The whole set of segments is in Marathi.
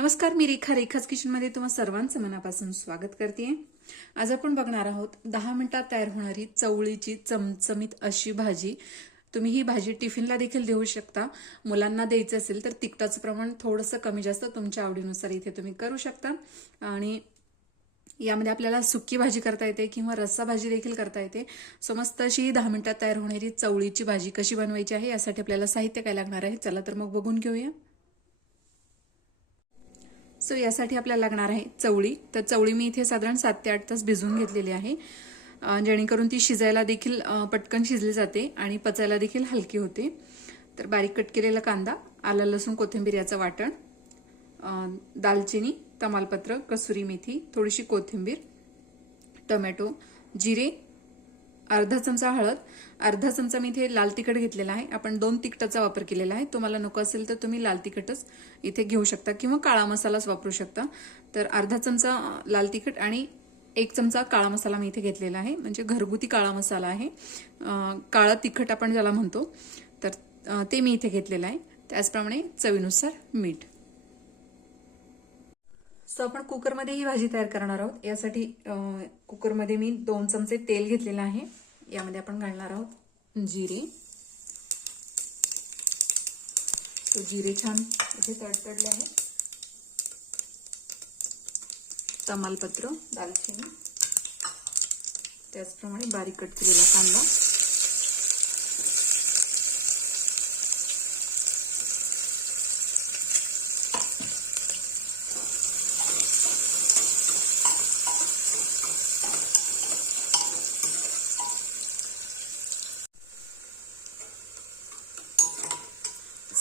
नमस्कार मी रेखा. रेखाच किचनमध्ये तुम्हा सर्वांचं मनापासून स्वागत करते. आज आपण बघणार आहोत दहा मिनिटात तयार होणारी चवळीची चमचमीत अशी भाजी. तुम्ही ही भाजी टिफिनला देखील देऊ शकता. मुलांना द्यायचं असेल तर तिखटाचं प्रमाण थोडंसं कमी जास्त तुमच्या आवडीनुसार इथे तुम्ही करू शकता. आणि यामध्ये आपल्याला सुकी भाजी करता येते किंवा रस्सा भाजी देखील करता येते. सो मस्त अशी दहा मिनिटात तयार होणारी चवळीची भाजी कशी बनवायची आहे यासाठी आपल्याला साहित्य काय लागणार आहे? चला तर मग बघून घेऊया. सो यासाठी आपल्याला लागणार आहे चवळी. तर चवळी मी इथे साधारण सात ते आठ तास भिजवून घेतलेली आहे. जेणेकरून ती शिजायला देखील पटकन शिजली जाते आणि पचायला देखील हलकी होते. तर बारीक कट केलेला कांदा आलं लसूण कोथिंबीर याचं वाटण दालचिनी तमालपत्र कसुरी मेथी थोडीशी कोथिंबीर टोमॅटो जिरे अर्धा चमचा हळद अर्धा चमचा मी इथे लाल तिखट घेतलेला आहे. आपण दोन तिखटाचा वापर केलेला आहे. तुम्हाला नको असेल तर तुम्ही लाल तिखटच इथे घेऊ शकता किंवा काळा मसालाच वापरू शकता. तर अर्धा चमचा लाल तिखट आणि एक चमचा काळा मसाला मी इथे घेतलेला आहे. म्हणजे घरगुती काळा मसाला आहे. काळा काळं तिखट आपण ज्याला म्हणतो तर ते मी इथे घेतलेलं आहे. त्याचप्रमाणे चवीनुसार मीठ. सो आपण कुकरमध्ये ही भाजी तयार करणार आहोत. यासाठी कुकरमध्ये मी दोन चमचे तेल घेतलेलं आहे. यामध्ये आपण घालणार आहोत जिरे. तो जिरे छान इथे तडतडले आहे तमालपत्र दालचिनी. त्याचप्रमाणे बारीक कट केलेला कांदा.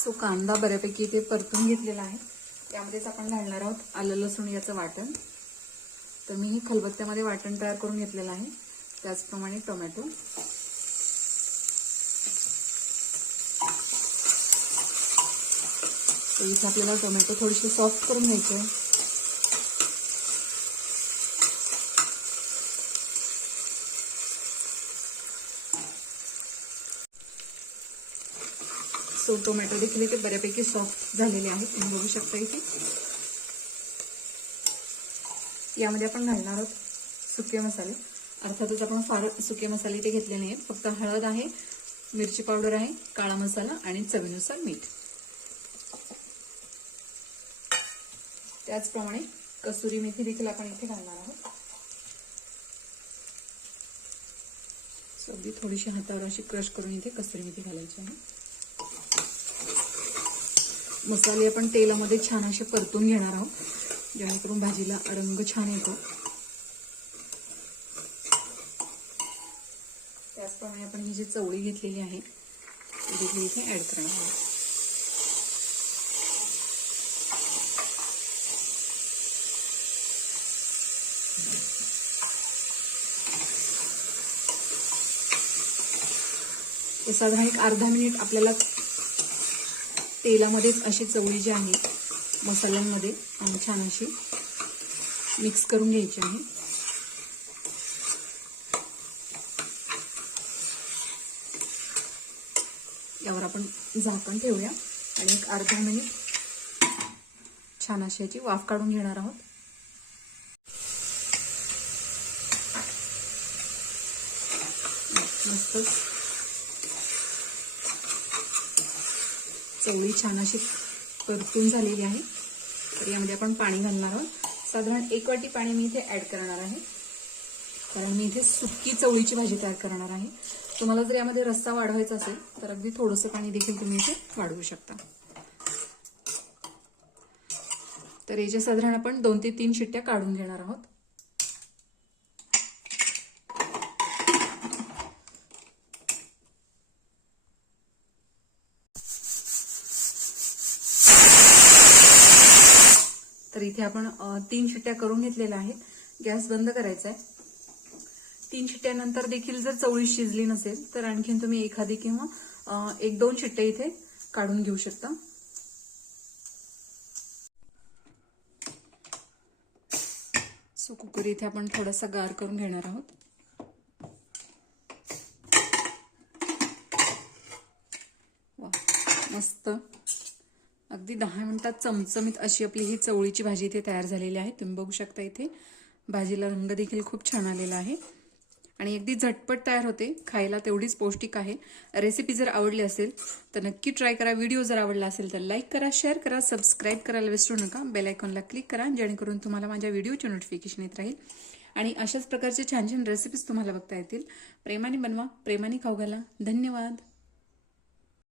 सो कांदा बऱ्यापैकी इथे परतून घेतलेला आहे. त्यामध्येच आपण घालणार आहोत आलं लसूण याचं वाटण. तर मी ही खलबत्त्यामध्ये वाटण तयार करून घेतलेलं आहे. त्याचप्रमाणे टोमॅटो. तर इथे आपल्याला टोमॅटो थोडीशी सॉफ्ट करून घ्यायचे सो टोमॅटो देखील इथे बऱ्यापैकी सॉफ्ट झालेले आहेत. तुम्ही बघू शकता इथे. यामध्ये आपण घालणार आहोत सुके मसाले. अर्थातच आपण फार सुके मसाले इथे घेतले नाही फक्त हळद आहे मिरची पावडर आहे काळा मसाला आणि चवीनुसार मीठ. त्याचप्रमाणे कसुरी मेथी देखील आपण इथे घालणार आहोत. अगदी थोडीशी हातावर अशी क्रश करून इथे कसुरी मेथी घालायची आहे. मसाले आपण तेलामध्ये छान असे परतून घेणार आहोत. जेणेकरून भाजीला रंग छान येतो. त्याचप्रमाणे आपण ही जी चवळी घेतलेली आहे ती देखील इथे ऍड करणार आहोत. साधारण एक अर्धा मिनिट आपल्याला तेलामध्येच अशी चवळी जी आहे मसाल्यांमध्ये छान अशी मिक्स करून घ्यायची आहे. यावर आपण झाकण ठेवूया आणि एक अर्धा मिनिट छान अशी याची वाफ काढून घेणार आहोत. मस्तच चवळी छान अशी परतून झालेली आहे. तर यामध्ये आपण पाणी घालणार आहोत. साधारण एक वाटी पाणी मी इथे ऍड करणार आहे. कारण मी इथे सुकी चवळीची भाजी तयार करणार आहे. तुम्हाला जर यामध्ये रस्सा वाढवायचा असेल तर अगदी थोडंसं पाणी देखील तुम्ही इथे वाढवू शकता. तर याच्या साधारण आपण दोन ते तीन शिट्ट्या काढून घेणार आहोत. तर इथे आपण तीन शिट्ट्या करून घेतलेल्या आहेत. गॅस बंद करायचा आहे तीन शिट्ट्यानंतर देखील जर चवळी शिजली नसेल तर आणखीन तुम्ही एखादी किंवा एक दोन शिट्ट्या इथे काढून घेऊ शकता. सो कुकर इथे आपण थोडासा गार करून घेणार आहोत. वा मस्त. अगदी दहा मिनिटात चमचमीत अशी आपली ही चवळीची भाजी इथे तयार झालेली आहे. तुम्ही बघू शकता इथे. भाजीला रंग देखील खूप छान आलेला आहे. आणि अगदी झटपट तयार होते. खायला तेवढीच पौष्टिक आहे. रेसिपी जर आवडली असेल तर नक्की ट्राय करा. व्हिडिओ जर आवडला असेल तर लाईक करा शेअर करा सबस्क्राईब करायला विसरू नका. बेल आयकॉनला क्लिक करा जेणेकरून तुम्हाला माझ्या व्हिडिओचे नोटिफिकेशन येत राहील. आणि अशाच प्रकारचे छान छान रेसिपीज तुम्हाला बघता येतील. प्रेमाने बनवा प्रेमाने खाऊ घाला. धन्यवाद.